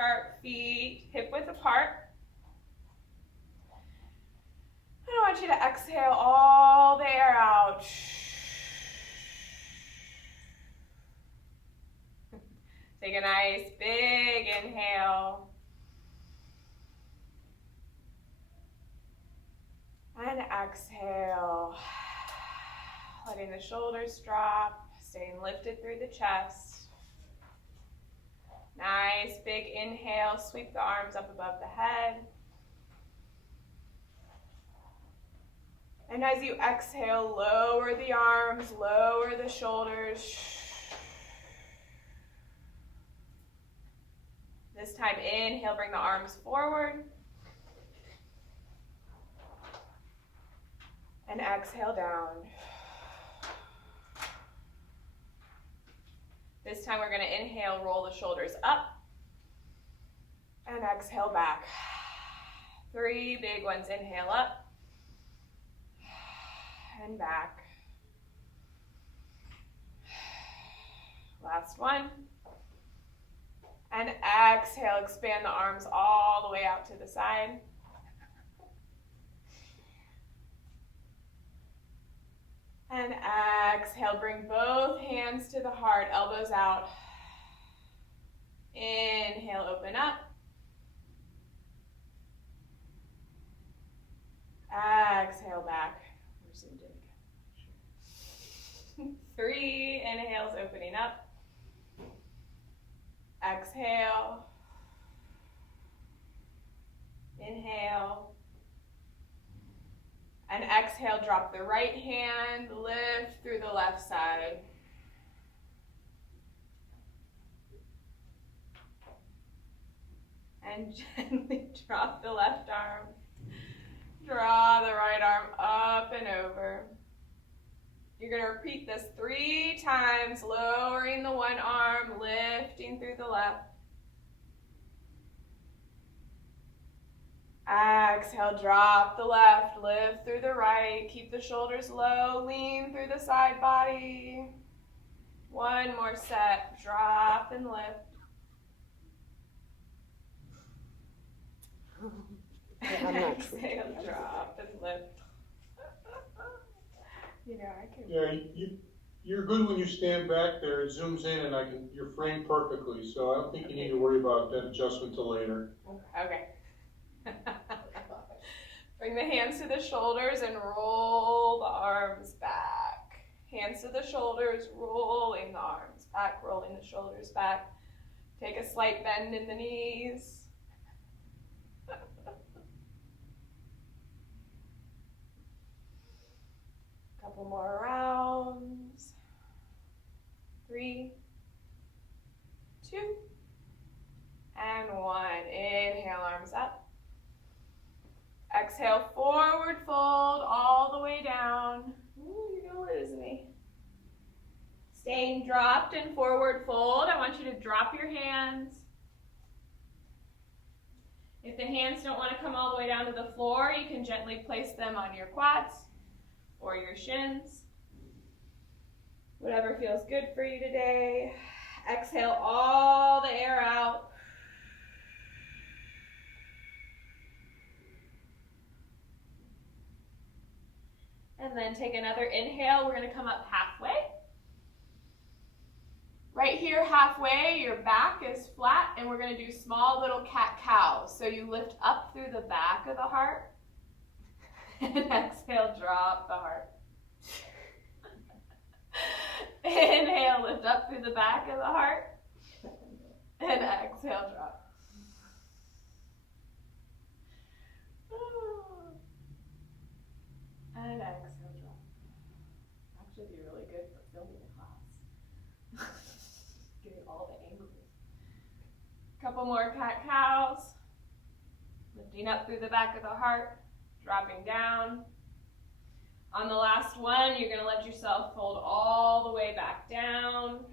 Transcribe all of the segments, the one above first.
start feet hip width apart. And I want you to exhale all the air out. Take a nice big inhale. And exhale. Letting the shoulders drop, staying lifted through the chest. Nice big inhale, sweep the arms up above the head. And as you exhale, lower the arms, lower the shoulders. This time, inhale, bring the arms forward. And exhale down. This time we're going to inhale, roll the shoulders up. And exhale back. 3 big ones. Inhale up. And back. Last one. And exhale, expand the arms all the way out to the side. And exhale, bring both hands to the heart, elbows out. Inhale, open up. Exhale, back. 3 inhales, opening up. Exhale. Inhale. And exhale, drop the right hand, lift through the left side. And gently drop the left arm. Draw the right arm up and over. You're going to repeat this 3 times, lowering the one arm, lifting through the left. Exhale, drop the left, lift through the right, keep the shoulders low, lean through the side body. One more set, drop and lift. And exhale, drop and lift. You know, I can. Yeah, you're good when you stand back there. It zooms in and you're framed perfectly, so I don't think you need to worry about that adjustment till later. Okay. Bring the hands to the shoulders and roll the arms back. Hands to the shoulders, rolling the arms back, rolling the shoulders back. Take a slight bend in the knees. Couple more rounds. 3, 2, and 1. Inhale, arms up. Exhale, forward fold all the way down. Ooh, you're gonna lose me. Staying dropped and forward fold. I want you to drop your hands. If the hands don't want to come all the way down to the floor, you can gently place them on your quads or your shins. Whatever feels good for you today. Exhale all the air out. And then take another inhale. We're going to come up halfway. Right here halfway, your back is flat, and we're going to do small little cat-cows. So you lift up through the back of the heart. And exhale, drop the heart. Inhale, lift up through the back of the heart. And exhale, drop. And exhale, drop. Actually be really good for filming a class. Getting all the angles. Couple more cat-cows. Lifting up through the back of the heart. Dropping down. On the last one, you're going to let yourself fold all the way back down.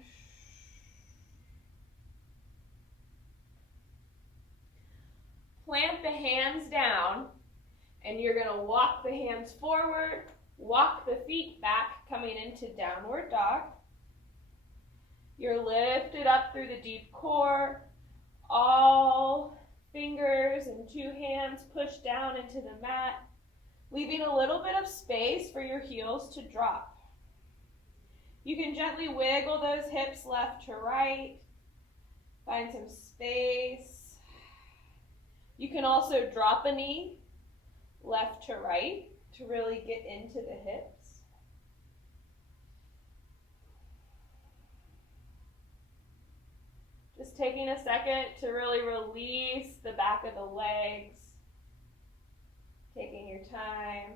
Plant the hands down, and you're going to walk the hands forward, walk the feet back, coming into downward dog. You're lifted up through the deep core, all fingers and 2 hands push down into the mat, leaving a little bit of space for your heels to drop. You can gently wiggle those hips left to right, find some space. You can also drop a knee left to right to really get into the hips. Just taking a second to really release the back of the legs. Taking your time.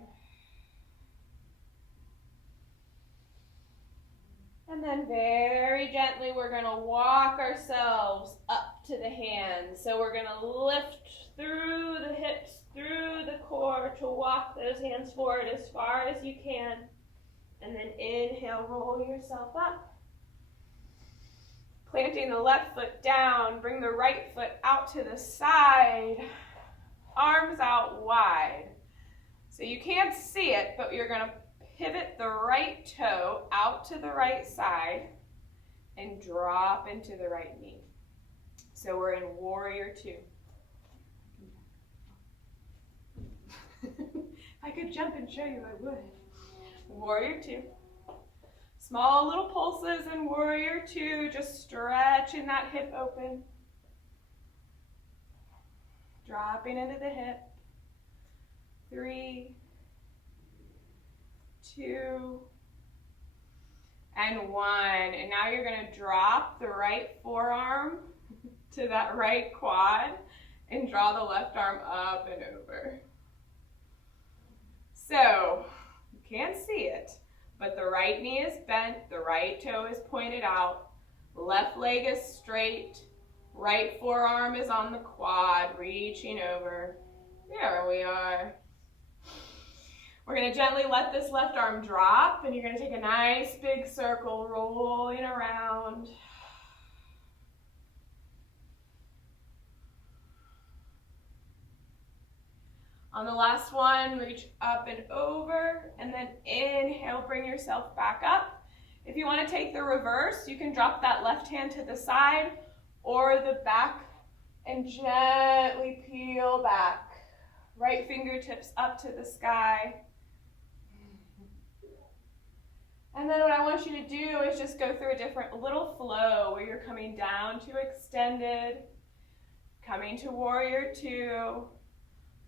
And then very gently, we're going to walk ourselves up to the hands. So we're going to lift through the hips, through the core to walk those hands forward as far as you can. And then inhale, roll yourself up. Planting the left foot down, bring the right foot out to the side, arms out wide. So you can't see it, but you're going to pivot the right toe out to the right side and drop into the right knee. So we're in Warrior Two. If I could jump and show you, I would. Warrior Two. Small little pulses in Warrior Two, just stretching that hip open. Dropping into the hip. 3, 2, and 1. And now you're going to drop the right forearm to that right quad and draw the left arm up and over. So, you can't see it, but the right knee is bent, the right toe is pointed out, left leg is straight, right forearm is on the quad, reaching over. There we are. We're going to gently let this left arm drop, and you're going to take a nice big circle, rolling around. On the last one, reach up and over, and then inhale, bring yourself back up. If you want to take the reverse, you can drop that left hand to the side or the back and gently peel back. Right fingertips up to the sky. And then what I want you to do is just go through a different little flow where you're coming down to extended, coming to Warrior Two,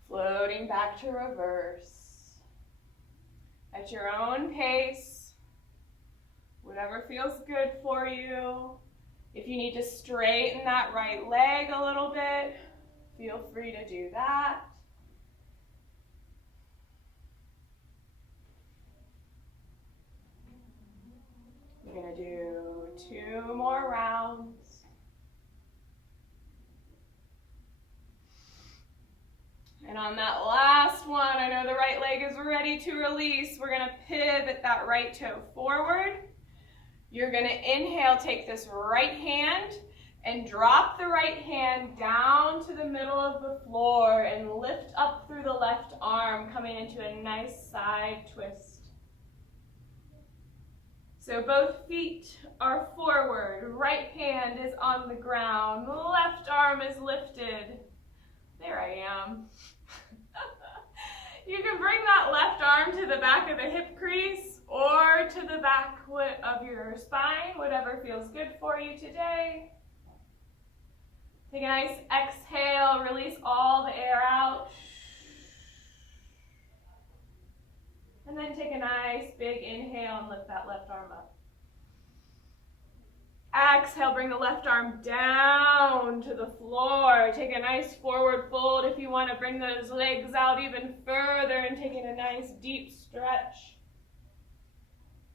floating back to reverse. At your own pace, whatever feels good for you. If you need to straighten that right leg a little bit, feel free to do that. We're going to do 2 more rounds. And on that last one, I know the right leg is ready to release. We're going to pivot that right toe forward. You're going to inhale, take this right hand and drop the right hand down to the middle of the floor and lift up through the left arm, coming into a nice side twist. So both feet are forward, right hand is on the ground, left arm is lifted. There I am. You can bring that left arm to the back of the hip crease or to the back of your spine, whatever feels good for you today. Take a nice exhale, release all the air out. And then take a nice big inhale and lift that left arm up. Exhale, bring the left arm down to the floor. Take a nice forward fold if you want to bring those legs out even further and taking a nice deep stretch.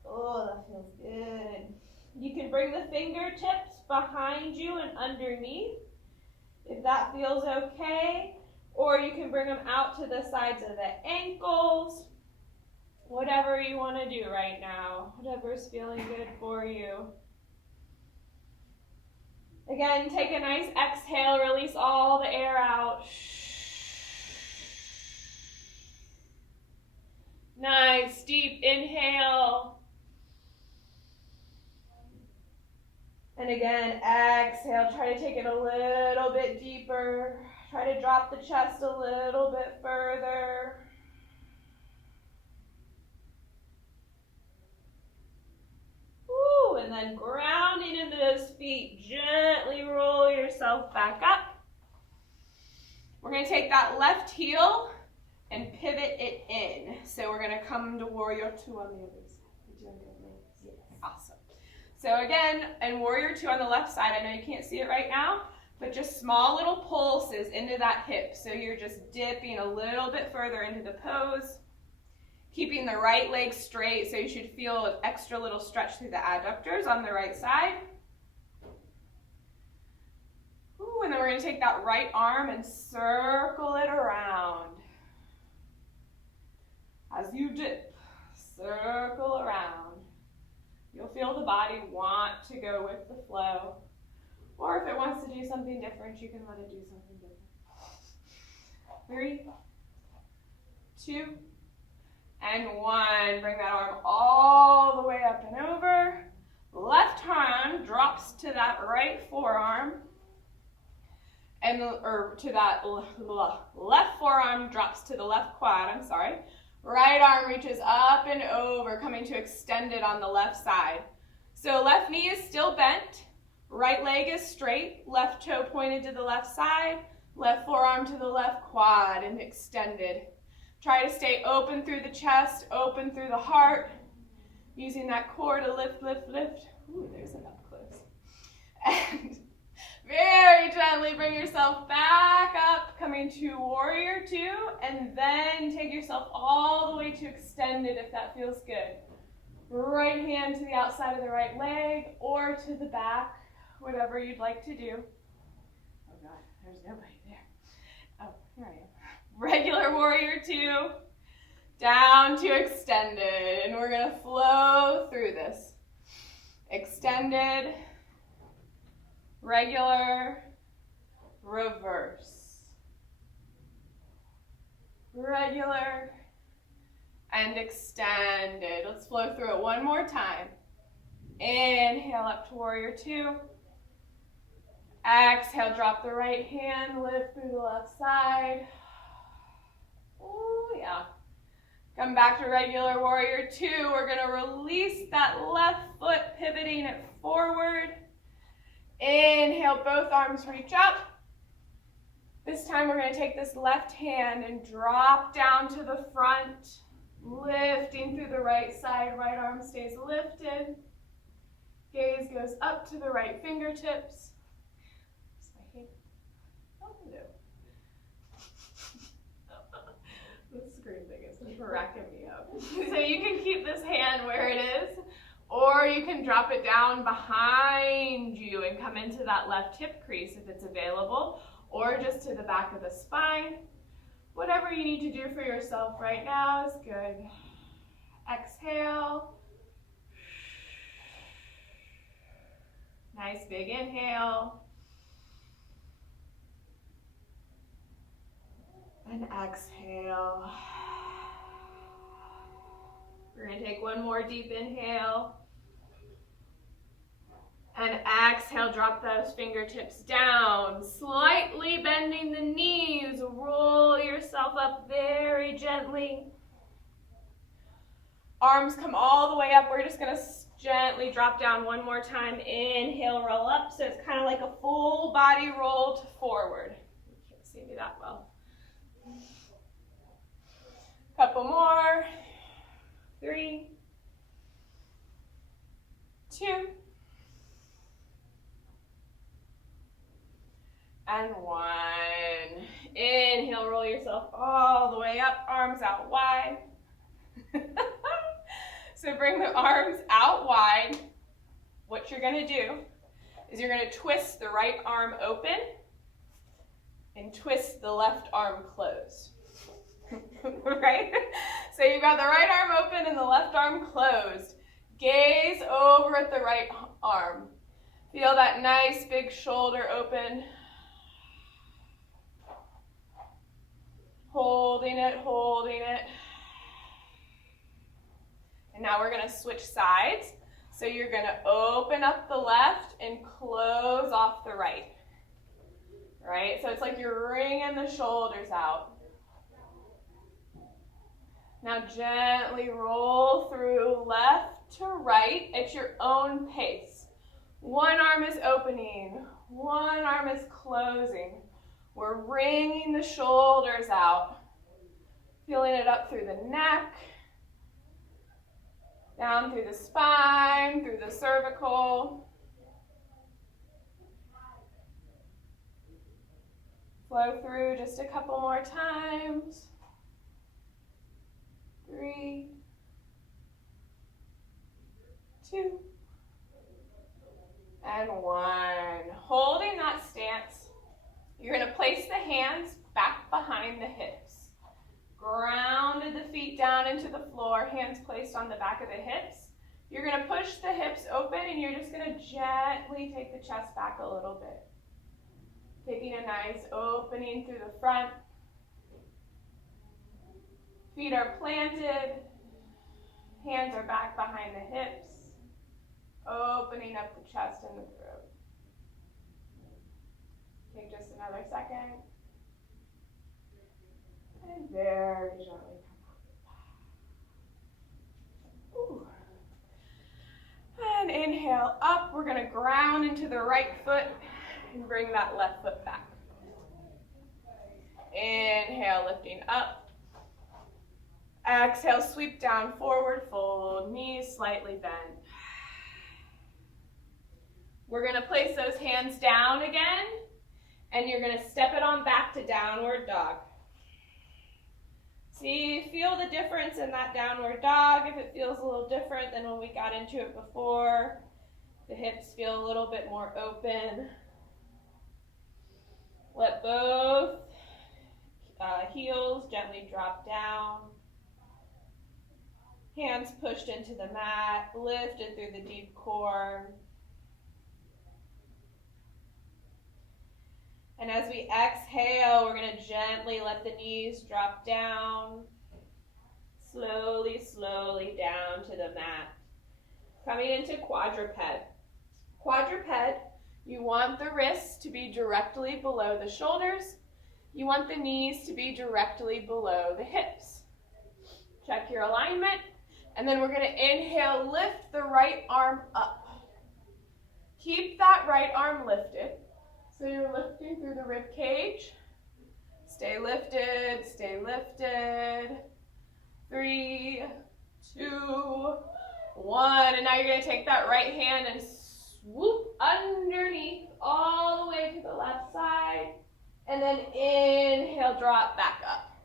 Oh, that feels good. You can bring the fingertips behind you and underneath if that feels okay. Or you can bring them out to the sides of the ankles. Whatever you want to do right now. Whatever's feeling good for you. Again, take a nice exhale, release all the air out. Nice, deep inhale. And And again, exhale, try to take it a little bit deeper. Try to drop the chest a little bit further. Woo, and then grounding into those feet, gently roll yourself back up. We're going to take that left heel and pivot it in. So we're going to come to warrior two on the other side. You doing good, ladies? Yes. Awesome. So again, in warrior two on the left side, I know you can't see it right now, but just small little pulses into that hip. So you're just dipping a little bit further into the pose, keeping the right leg straight. So you should feel an extra little stretch through the adductors on the right side. Ooh, and then we're going to take that right arm and circle it around. As you dip, circle around. You'll feel the body want to go with the flow. Or if it wants to do something different, you can let it do something different. 3, 2, and 1. Bring that arm all the way up and over. Left hand drops to that right forearm. Left forearm drops to the left quad, I'm sorry. Right arm reaches up and over, coming to extended on the left side. So left knee is still bent, right leg is straight, left toe pointed to the left side, left forearm to the left quad and extended. Try to stay open through the chest, open through the heart, using that core to lift, lift, lift. Ooh, there's an up close. And very gently bring yourself back up, coming to warrior two, and then take yourself all the way to extended if that feels good. Right hand to the outside of the right leg or to the back, whatever you'd like to do. Oh God, there's nobody there. Oh, here I am. Regular warrior two, down to extended, and we're gonna flow through this. Extended, regular, reverse. Regular and extended. Let's flow through it one more time. Inhale up to warrior two. Exhale, drop the right hand, lift through the left side. Oh yeah. Come back to regular warrior two. We're gonna release that left foot, pivoting it forward. Inhale, both arms reach up. This time we're going to take this left hand and drop down to the front, lifting through the right side. Right arm stays lifted. Gaze goes up to the right fingertips. Oh, no. This screen thing is cracking me up. So you can keep this hand where it is, or you can drop it down behind you and come into that left hip crease if it's available, or just to the back of the spine. Whatever you need to do for yourself right now is good. Exhale. Nice big inhale. And exhale. We're going to take one more deep inhale. And exhale, drop those fingertips down, slightly bending the knees. Roll yourself up very gently. Arms come all the way up. We're just going to gently drop down one more time. Inhale, roll up. So it's kind of like a full body roll to forward. You can't see me that well. Couple more. 3, 2, and 1. Inhale, roll yourself all the way up, arms out wide. So bring the arms out wide. What you're going to do is you're going to twist the right arm open and twist the left arm closed. Right? So you've got the right arm open and the left arm closed. Gaze over at the right arm. Feel that nice big shoulder open. Holding it, holding it. And now we're going to switch sides. So you're gonna open up the left and close off the right. Right? So it's like you're wringing the shoulders out. Now gently roll through left to right at your own pace. One arm is opening, one arm is closing. We're wringing the shoulders out, feeling it up through the neck, down through the spine, through the cervical. Flow through just a couple more times. 3, 2, and 1. Holding that stance, you're going to place the hands back behind the hips. Grounded the feet down into the floor, hands placed on the back of the hips. You're going to push the hips open and you're just going to gently take the chest back a little bit. Taking a nice opening through the front. Feet are planted, hands are back behind the hips, opening up the chest and the throat. Take just another second. And very gently come up. Ooh. And inhale up, we're gonna ground into the right foot and bring that left foot back. Inhale, lifting up. Exhale, sweep down, forward fold, knees slightly bent. We're gonna place those hands down again, and you're gonna step it on back to downward dog. See, feel the difference in that downward dog. If it feels a little different than when we got into it before, the hips feel a little bit more open. Let both heels gently drop down. Hands pushed into the mat, lifted through the deep core. And as we exhale, we're going to gently let the knees drop down. Slowly, slowly down to the mat. Coming into quadruped. Quadruped, you want the wrists to be directly below the shoulders. You want the knees to be directly below the hips. Check your alignment. And then we're going to inhale, lift the right arm up. Keep that right arm lifted. So you're lifting through the rib cage. Stay lifted, stay lifted. 3, 2, 1. And now you're going to take that right hand and swoop underneath all the way to the left side. And then inhale, drop back up.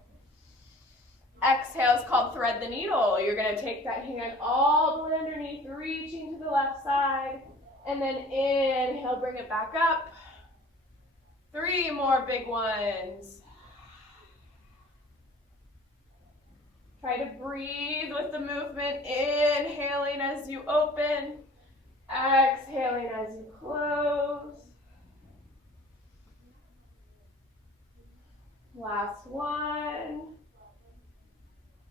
Exhale is called thread the needle. You're going to take that hand all the way underneath, reaching to the left side. And then inhale, bring it back up. 3 more big ones. Try to breathe with the movement, inhaling as you open, exhaling as you close. Last one.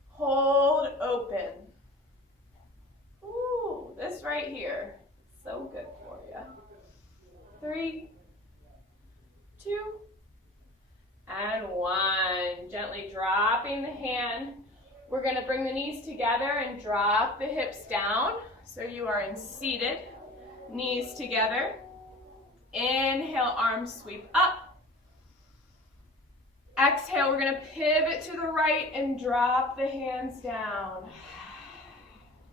Hold open. Ooh, this right here, so good for you. 3, 2, and 1. Gently dropping the hand. We're going to bring the knees together and drop the hips down. So you are in seated, knees together. Inhale, arms sweep up. Exhale, we're going to pivot to the right and drop the hands down.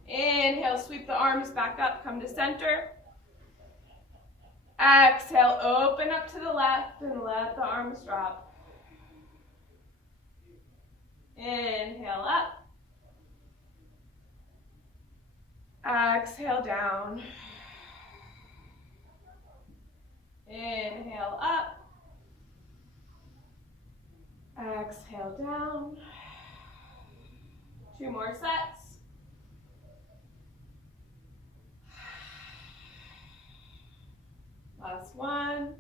Inhale, sweep the arms back up, come to center. Exhale, open up to the left and let the arms drop. Inhale up. Exhale down. Inhale up. Exhale down. 2 more sets. Last one.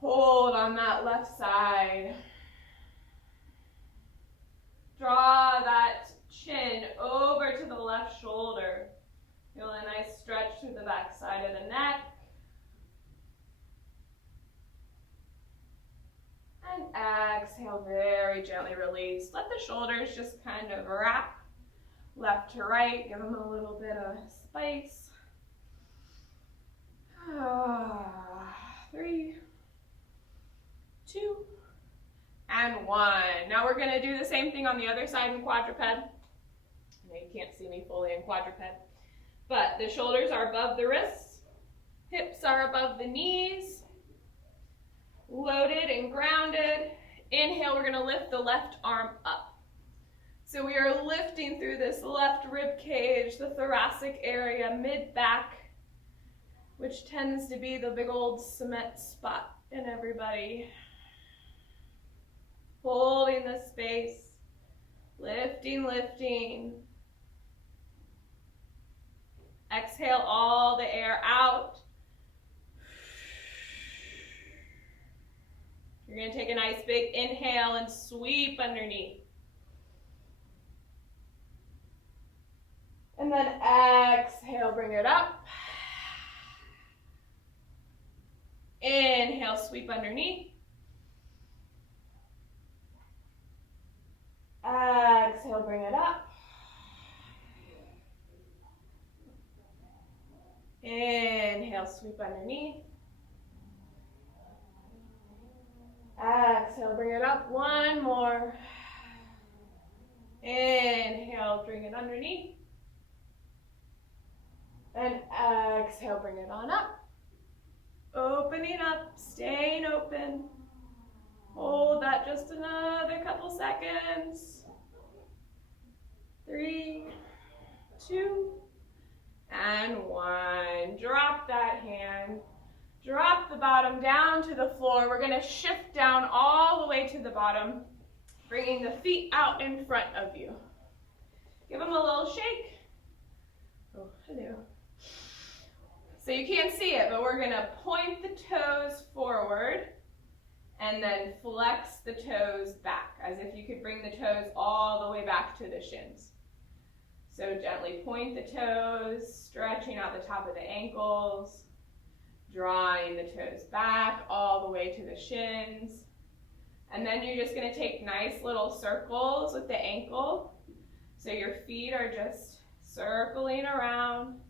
Hold on that left side. Draw that chin over to the left shoulder. Feel a nice stretch through the back side of the neck. And exhale, very gently release. Let the shoulders just kind of wrap left to right. Give them a little bit of space. 3, 2, and 1. Now we're going to do the same thing on the other side in quadruped. I know you can't see me fully in quadruped, but the shoulders are above the wrists, hips are above the knees, loaded and grounded. Inhale, we're going to lift the left arm up. So we are lifting through this left rib cage, the thoracic area, mid-back, which tends to be the big old cement spot in everybody. Holding the space, lifting, lifting. Exhale all the air out. You're going to take a nice big inhale and sweep underneath. And then exhale, bring it up. Inhale, sweep underneath. Exhale, bring it up. Inhale, sweep underneath. Exhale, bring it up. One more. Inhale, bring it underneath. And exhale, bring it on up. Opening up, staying open. Hold that just another couple seconds. 3, 2, and 1. Drop that hand. Drop the bottom down to the floor. We're going to shift down all the way to the bottom, bringing the feet out in front of you. Give them a little shake. Oh, hello. So you can't see it, but we're going to point the toes forward and then flex the toes back, as if you could bring the toes all the way back to the shins. So gently point the toes, stretching out the top of the ankles, drawing the toes back all the way to the shins. And then you're just going to take nice little circles with the ankle. So your feet are just circling around.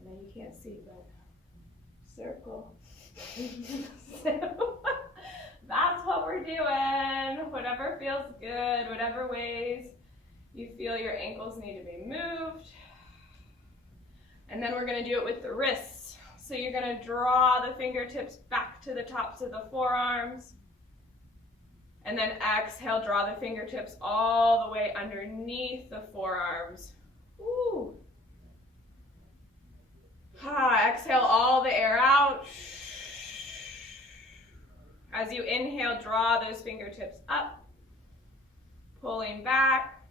I know you can't see, but circle. So that's what we're doing. Whatever feels good, whatever ways you feel your ankles need to be moved. And then we're going to do it with the wrists. So you're going to draw the fingertips back to the tops of the forearms. And then exhale, draw the fingertips all the way underneath the forearms. Ooh. Exhale all the air out. As you inhale, draw those fingertips up, pulling back.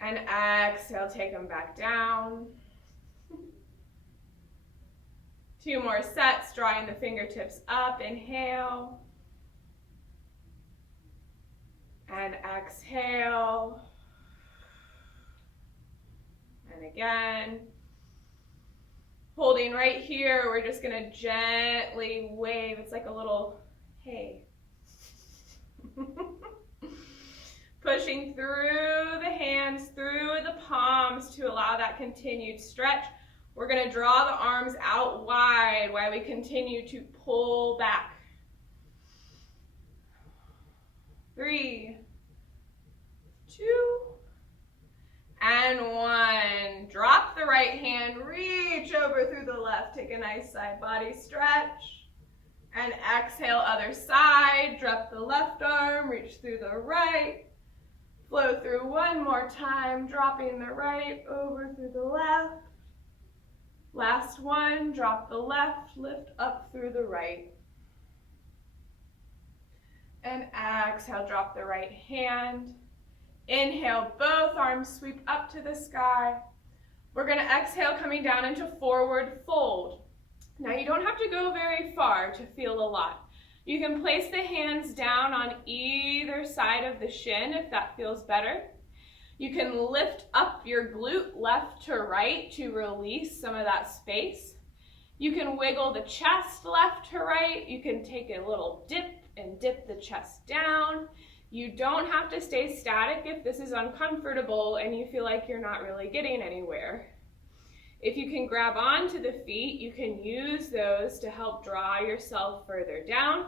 And exhale, take them back down. 2 more sets, drawing the fingertips up, inhale. And exhale. And again. Holding right here, we're just gonna gently wave. It's like a little hey. Pushing through the hands, through the palms to allow that continued stretch. We're gonna draw the arms out wide while we continue to pull back. 3, 2, and 1. Drop the right hand, reach over through the left. Take a nice side body stretch. And exhale, other side. Drop the left arm, reach through the right. Flow through one more time, dropping the right over through the left. Last one, drop the left, lift up through the right. And exhale, drop the right hand. Inhale, both arms sweep up to the sky. We're going to exhale, coming down into forward fold. Now you don't have to go very far to feel a lot. You can place the hands down on either side of the shin if that feels better. You can lift up your glute left to right to release some of that space. You can wiggle the chest left to right. You can take a little dip and dip the chest down. You don't have to stay static if this is uncomfortable and you feel like you're not really getting anywhere. If you can grab onto the feet, you can use those to help draw yourself further down.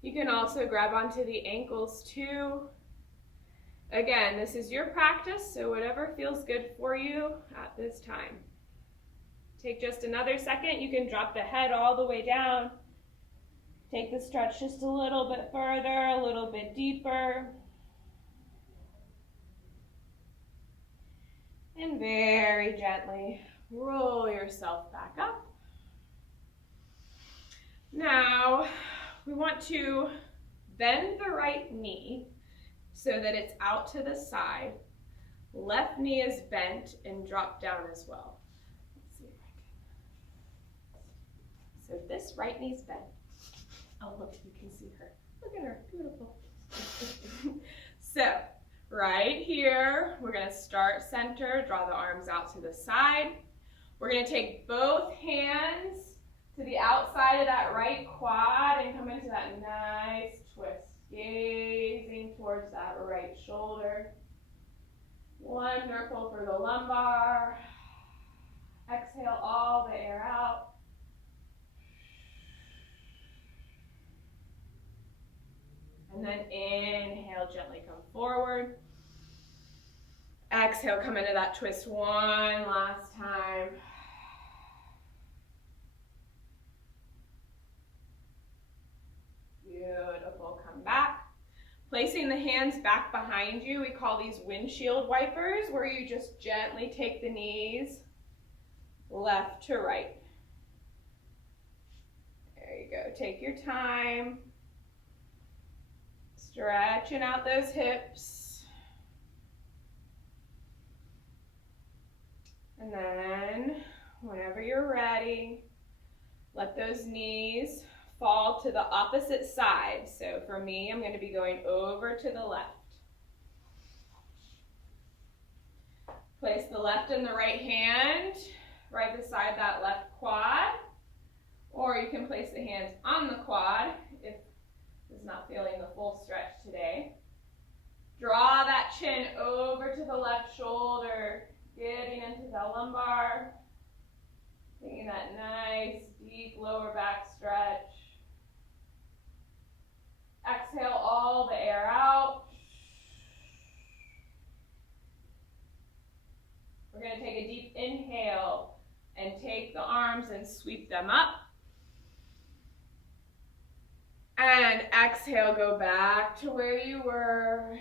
You can also grab onto the ankles too. Again, this is your practice, so whatever feels good for you at this time. Take just another second. You can drop the head all the way down. Take the stretch just a little bit further, a little bit deeper. And very gently roll yourself back up. Now, we want to bend the right knee so that it's out to the side. Left knee is bent and drop down as well. Let's see if I can. So this right knee's bent. Oh, look, you can see her. Look at her, beautiful. So, right here, we're gonna start center, draw the arms out to the side. We're gonna take both hands to the outside of that right quad and come into that nice twist, gazing towards that right shoulder. Wonderful for the lumbar. Exhale all the air out. And then inhale, gently come forward. Exhale, come into that twist one last time. Beautiful, come back. Placing the hands back behind you, we call these windshield wipers, where you just gently take the knees left to right. There you go, take your time. Stretching out those hips. And then, whenever you're ready, let those knees fall to the opposite side. So for me, I'm going to be going over to the left. Place the left and the right hand right beside that left quad, or you can place the hands on the quad if is not feeling the full stretch today. Draw that chin over to the left shoulder, getting into the lumbar, taking that nice deep lower back stretch. Exhale all the air out. We're going to take a deep inhale and take the arms and sweep them up. And exhale, go back to where you were,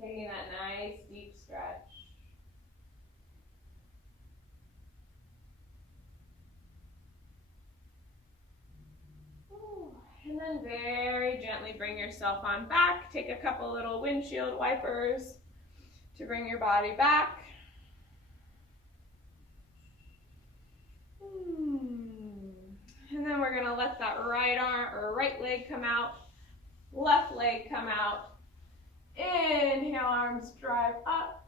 taking that nice deep stretch. Ooh. And then very gently bring yourself on back. Take a couple little windshield wipers to bring your body back. And then we're gonna let that right arm or right leg come out, left leg come out. Inhale, arms drive up.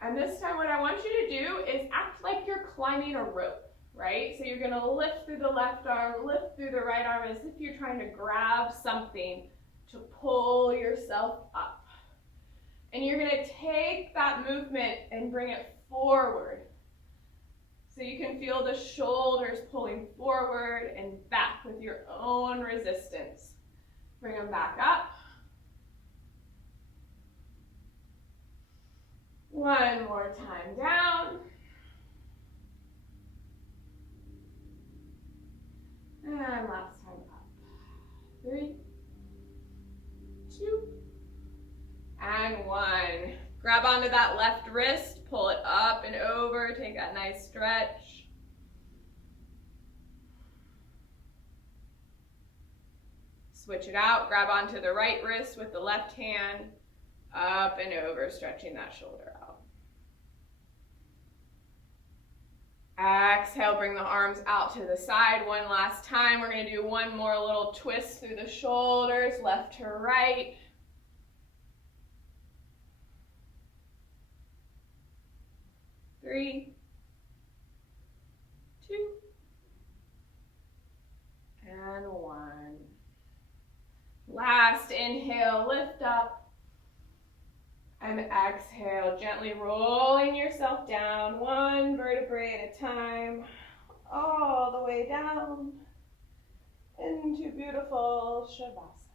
And this time what I want you to do is act like you're climbing a rope, right? So you're gonna lift through the left arm, lift through the right arm as if you're trying to grab something to pull yourself up. And you're gonna take that movement and bring it forward. So you can feel the shoulders pulling forward and back with your own resistance. Bring them back up. One more time down. And last time up. 3, 2, and 1. Grab onto that left wrist, pull it up and over, take that nice stretch. Switch it out, grab onto the right wrist with the left hand, up and over, stretching that shoulder out. Exhale, bring the arms out to the side one last time. We're going to do one more little twist through the shoulders, left to right. 3, 2, and 1. Last inhale, lift up. And exhale, gently rolling yourself down, one vertebrae at a time, all the way down into beautiful Shavasana.